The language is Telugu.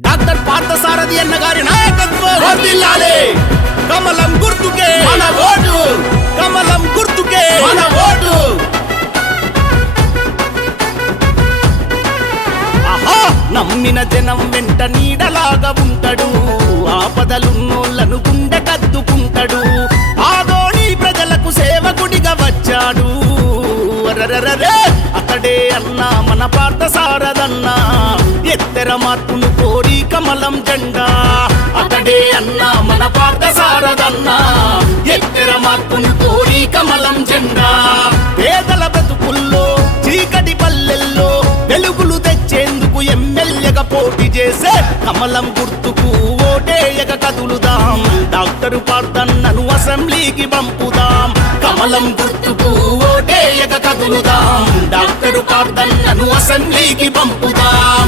డాక్టర్ పార్థసారథి అన్న గారి నాయకత్వం కమలం గుర్తుకే మన ఓటు. కమలం గుర్తుకే మన ఓటు. నమ్మిన జనం వెంట నీడలాగా ఉంటాడు. ఆపదలున్నోళ్ళను గుండె కద్దుకుంటాడు. ఆదోని ప్రజలకు సేవకుడిగా వచ్చాడు. అతడే అన్నా మన పార్థ సారదన్నా ఎత్తెర మార్పును కోరి కమలం జెండా. అతడే అన్నా మన పార్థ సారదన్నా ఎత్తెర మార్పును కోరి కమలం జెండా. పేదల బ్రతుకుల్లో చీకటి పల్లెల్లో వెలుగులు తెచ్చేందుకు ఎమ్మెల్యేగా పోటీ చేసే కమలం గుర్తుకు ఓటేయక కదులుదాం. డాక్టర్ పార్థన్నను అసెంబ్లీకి పంపుదాం. కమలం గుర్తుకు ఓటేయక కదులుదాం. డాక్టర్ పార్థన్నను అసెంబ్లీకి పంపుదాం.